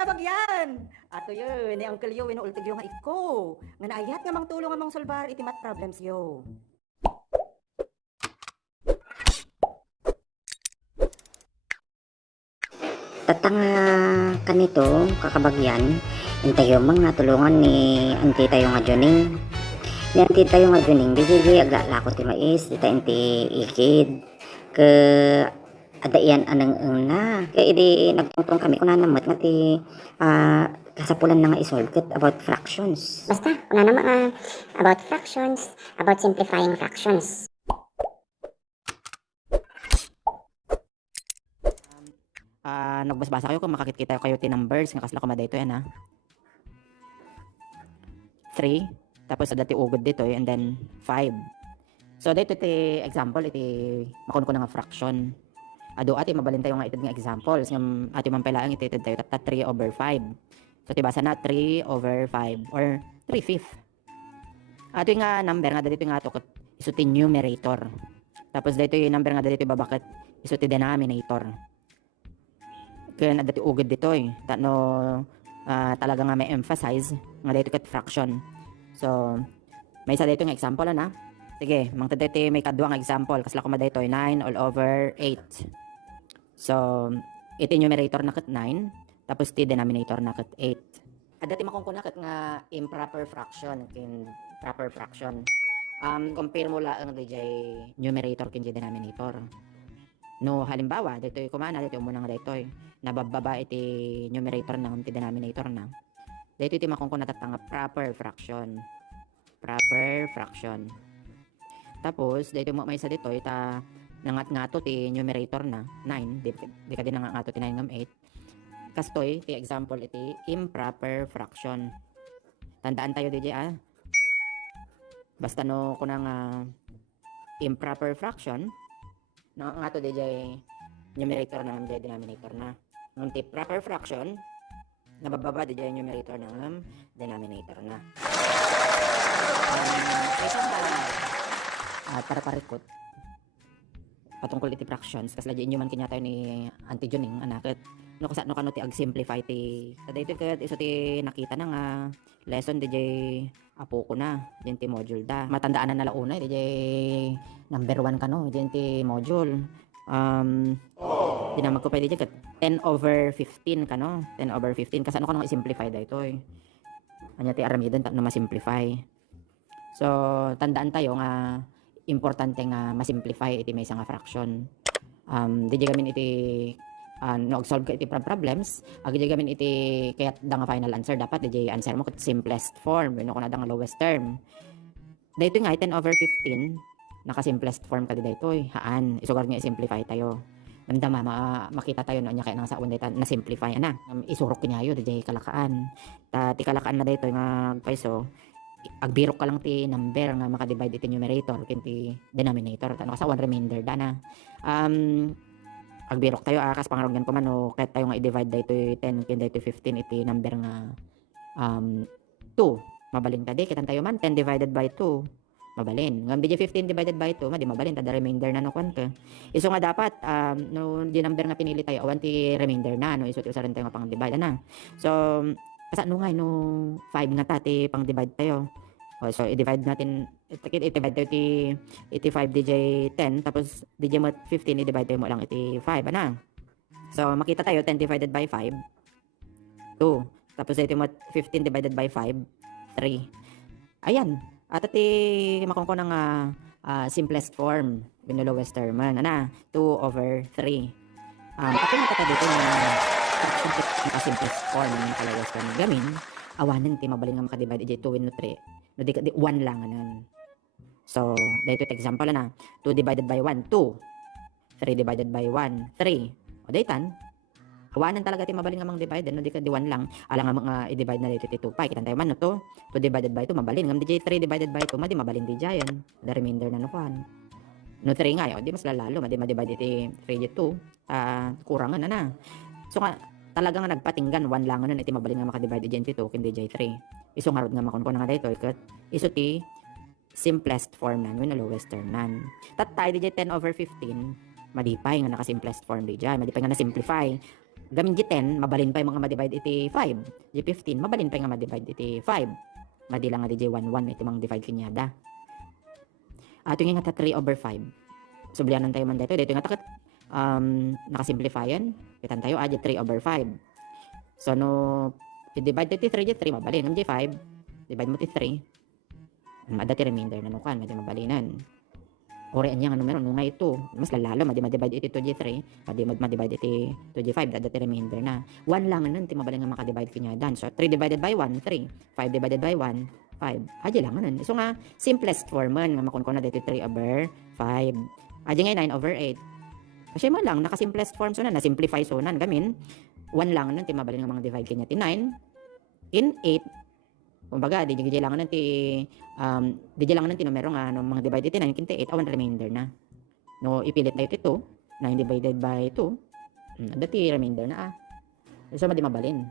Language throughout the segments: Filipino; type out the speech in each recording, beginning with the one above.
kakabagyan. Ato yun, ni Uncle Yo, inuultig yo nga iko. Nga naayat nga mang tulong nga mang solbar iti mat problems yo. Tatanga kanito kakabagyan intayo mang natulungan ni anti tayo nga Juning ni anti tayo nga Juning di aglalako ti mais ita inti ikid ke ada iyan anang na kaya idi nagtungtong kami kuna namat nga ti kasapulan na nga isolve ket about fractions. Basta, kuna naman about fractions, about simplifying fractions. Nagbasbasa kayo kung makakita kayo ti numbers nga kasla kuma dito yan ha. 3, tapos dati ugod dito and then 5. So dito ti example iti makon ko nga fraction. Ado ati mabalin tayo nga itid nga examples nga ati man pala ang itid tayo tatta 3/5. So ti basa na 3/5 or 3/5. Ato nga number nga dito nga to iso ti numerator. Tapos dito yung number nga dito babakit iso ti denominator. Kaya na dati ugod dito tano talaga nga may emphasize nga dito kat fraction. So may isa dito nga example na. Sige, mang dito may kadwa nga example kasla kuma dito 9 all over 8. So iti numerator na kat 9 tapos ti denominator na kat 8. Dati makungkuna kat nga improper fraction kin proper fraction. Compare mo lang DJ numerator kin denominator. No halimbawa dito kumana dito muna nga dito nabababa iti numerator ng iti denominator na. Dito iti makungkuna tatanga proper fraction. Proper fraction. Tapos dito mo may isa dito ita nangat-ngato ti numerator na 9 di ka din nangat-ngato ti 9 ngam 8. Kastoy ti example iti improper fraction. Tandaan tayo DJ basta no kunang improper fraction no nga to DJ numerator na DJ denominator na. Ngunti proper fraction nabababa DJ numerator ng denominator na. Isang para parikot patungkol iti fractions kasi lagi inyo man kanya tayo ni Auntie Juning anakit no kasano kano ti ag simplify ti dito ket iso ti nakita na nga lesson DJ apo ko na din ti module da matandaan na nalauna DJ number 1 kano din ti module dinamag ko pa DJ ket 10/15 kano 10/15 kasano kano i-simplify da ito anya ti aramidan tapno ma-simplify. So tandaan tayo nga importante nga ma-simplify iti may nga fraction. Di gamin iti no solve ka iti problems, agi gamin iti kaya da nga final answer dapat di answer mo ket simplest form no kuna da nga lowest term. Dito nga 10/15 naka simplest form ka di dito haan isugar nga i-simplify tayo. Namdama makita tayo no nya kaya nang sa una na simplify ana. Isurok kanya yo di kalakaan. Ti kalakaan na dito nga paiso agbirok ka lang ti number nga maka-divide iti numerator ken ti denominator tano sa one remainder dana agbirok tayo kas pangaronggan ko man no kahit tayo nga i-divide dito 10 ken dito 15 iti number nga 2 mabalin ka di kitan tayo man 10 divided by 2 mabalin ngam di 15 divided by 2 madi mabalin ta the remainder na no kwan ka iso nga dapat no di number nga pinili tayo awan ti remainder na no iso ti usaran tayo nga pang divide na so kasano nga no 5 nga ta ti pang divide tayo. So i-divide natin i-divide tayo ti 5 DJ 10 tapos DJ mo 15 i-divide tayo mo lang iti 5 ana. So makita tayo 10 divided by 5 2 tapos ito mo 15 divided by 5 3. Ayan. At iti makongko ng simplest form yung lowest term ana 2/3. Ato nga tata dito na fraction simplest form ng lowest term gamin awanan ti mabalin nga makadivide iti 2 no 3 no di 1 lang anan. So dito example na 2 divided by 1 2 3 divided by 1 3 o daytan awanan talaga ti mabalin nga mang divide no di 1 lang ala nga mga i-divide na dito ti 2 pi kitan tayo man no 2 divided by 2 mabalin ngam di 3 divided by 2 madi mabalin di jayan the remainder na no kwan no 3 nga di mas lalalo madi ma-divide iti 3 2 kurangan na so nga talaga nga nagpatinggan 1 lang nun iti mabalin nga makadivide iti 2 ken DJ 3 iso nga rod nga makon nga dayto ket iso ti simplest form nan wenno lowest term nan tatay DJ 10/15 madipay nga naka simplest form DJ madipay nga na simplify Gamin G10, mabalin pa yung mga ma-divide iti 5. G15, mabalin pa yung mga ma-divide iti 5. Madila nga di J11, iti mga divide kinyada. Ato nga ta 3 over 5. Sublianan tayo man dito. Dito nga takit nakasimplifyan. Kitan tayo, J3 over 5. So, no, i-divide iti 3, J3, mabalin. Ng J5, divide mo iti 3. Ada ti remainder na nukan, madi mabalinan. Ore anya nga numero nga ito. Mas lalalo madi-divide iti 2J3, madi-divide iti 2J5, dada ti remainder na. 1 lang nun ti mabalin nga maka-divide kinyadan. So 3 divided by 1, 3. 5 divided by 1, 5. Adya lang nun. So nga simplest form man nga makunkuna dito 3 over 5. Adya nga 9 over 8. Kasi man lang naka-simplest form so na simplify so na gamin 1 lang nun ti mabalin nga mga divide kanya ti 9 in 8. Kumbaga, di kailangan ng numero nga no, mga divide iti 9 kinti 8 awan remainder na. No, ipilit na ito 9 divided by 2. Dati remainder na So, madi mabalin.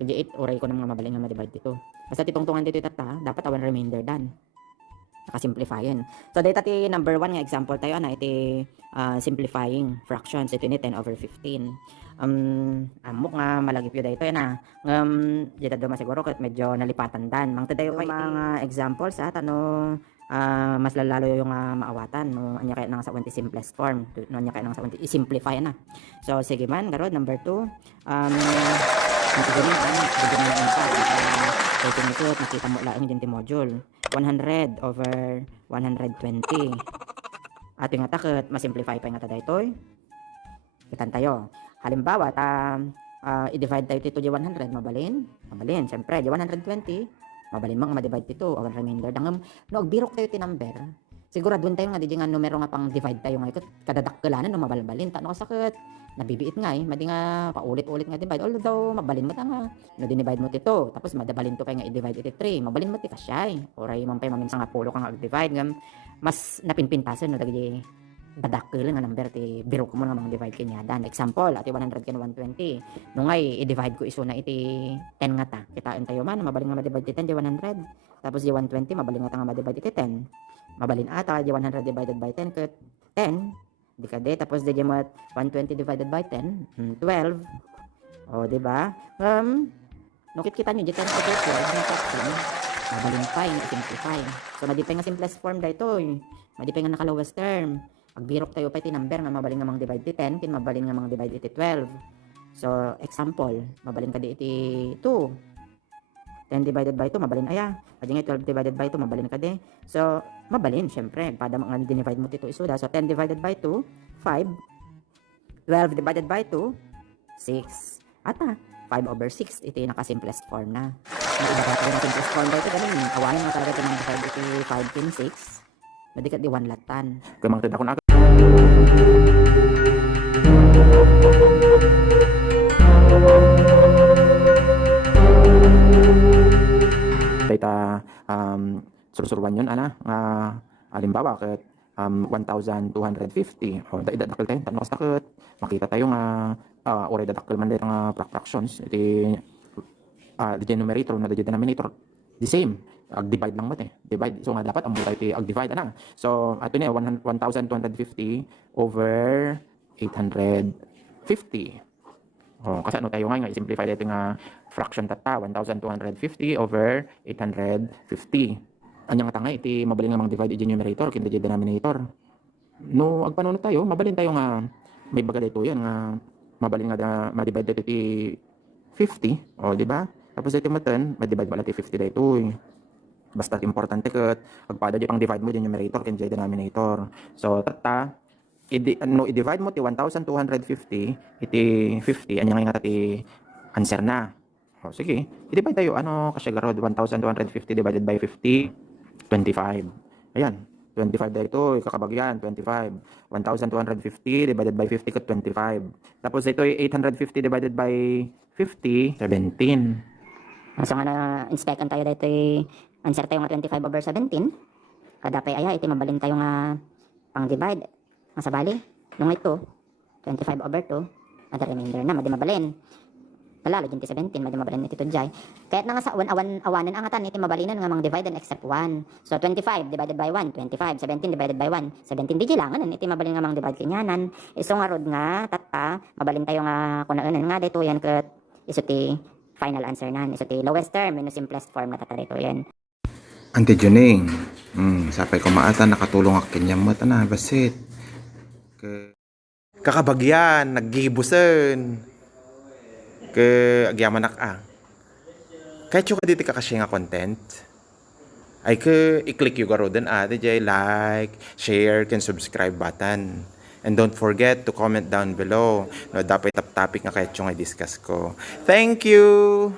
Kaya 8 oray ko ng mga mabalin nga ma-divide dito. Basta titungtungan dito itata, dapat awan remainder dan. Nakasimplifyin. So, dito ti number 1 nga example tayo na iti simplifying fractions. Ito ni 10 over 15. Amok nga malagip yun dito yan dito duma siguro kahit medyo nalipatan dan. Mang tayo pa mga examples mas lalalo yung maawatan no anya kaya nang sa unti simplest form no anya kaya nang sa unti i-simplify na. So sige man garod number 2 nakita mo lang din ti module 100 over 120 at yung atakot masimplify pa yung ata daytoy kitan tayo. Halimbawa, i-divide tayo dito J100, mabalin, syempre, J120, mabalin mga ma-divide dito, awan remainder, dangam, no, birok tayo ti number, siguraduhin tayo nga, di nga numero nga pang divide tayo nga, kadadakkalanan, no, mabalbalin, tano kasakit, nabibiit nga madi nga, paulit-ulit nga divide, although, mabalin mo ta nga, no, dinivide mo tito, tapos madabalin to kaya nga i-divide iti 3, mabalin mo ti kasyay, oray, mampay maminsan nga pulo ka nga divide ngam, mas napinpintasan, no, dagi, dadakkel nga number ti biro ko mo nga mga divide kanya dan example ati 100 ken 120 no ngay i-divide ko iso na iti 10 nga ta kitaan tayo man mabalin nga ma-divide ti 10 di 100 tapos di 120 mabalin nga ta nga ma-divide iti 10 mabalin ata di 100 divided by 10 ket 10 di kade tapos di 120 divided by 10 12 o di ba no kita nyo di 10 ket 12 na fraction mabalin pa yung simplify so madipay nga simplest form daytoy madipay nga naka-lowest term agbirok tayo pa iti number nga mabalin nga mga divide iti 10 kin mabalin nga mga divide iti 12 so example mabalin ka di iti 2 10 divided by 2 mabalin aya adi nga 12 divided by 2 mabalin ka di so mabalin syempre pada mga dinivide mo tito isuda so 10 divided by 2 5 12 divided by 2 6 ata 5 over 6 iti naka-simplest form na iba ka tayo na simplest form dito ganin awanin mo talaga iti mga divide iti 5 kin 6 madikat di 1 latan Kamang tada ko na data surusuruan yun halimbawa ket 1,250 o dadakkel tayo tanong sakit makita tayo nga oray dadakkel man dito nga fractions iti the numerator na the denominator the same divide lang mo divide so nga dapat ang tayo ti divide so ato ni 1,250 over 850 kasi ano tayo nga i-simplify dito nga fraction tata 1,250 over 850 anya nga tanga iti mabalin nga mga divide iti numerator ken iti denominator no agpanuno tayo mabalin tayo nga may baga dito yan nga mabalin nga ma-divide dito iti 50 o di ba tapos iti maten ma-divide wala iti 50 dito basta importante ket agpada di pang divide mo iti numerator ken iti denominator so tata i-divide mo ti 1,250 iti 50 anya nga iti answer na o sige i-divide tayo kasi garod 1,250 divided by 50 25 ayan 25 dito kakabagyan 25 1,250 divided by 50 ket 25 tapos ito 850 divided by 50 17 so nga na inspectan tayo dito answer tayo nga 25 over 17 kadapay aya iti mabalin tayo nga pang divide masabali nung ito 25 over 2 ada remainder na madi mabalin Talalo dyan ti 17, medyo mabalin iti tudjay. Kahit na nga sa awanan angatan iti mabalinan nga mga divide and except 1. So 25 divided by 1, 25. 17 divided by 1, 17 di jilangan iti mabalin nga mga divide kanyanan. Iso nga rod nga tatta, mabalin tayo nga kunaan nga dito yan ket iso ti final answer nan. Iso ti lowest term minus simplest form na tatta dito yan. Ante Juning, sapay ko maata nakatulong ak kanyang mata na basit. Kakabagyan, naggibusen. Agyaman kahit yung dito kakasya nga content ay i-click yung garo din DJ like, share, can subscribe button, and don't forget to comment down below no dapat topic nga kahit yung i-discuss ko. Thank you.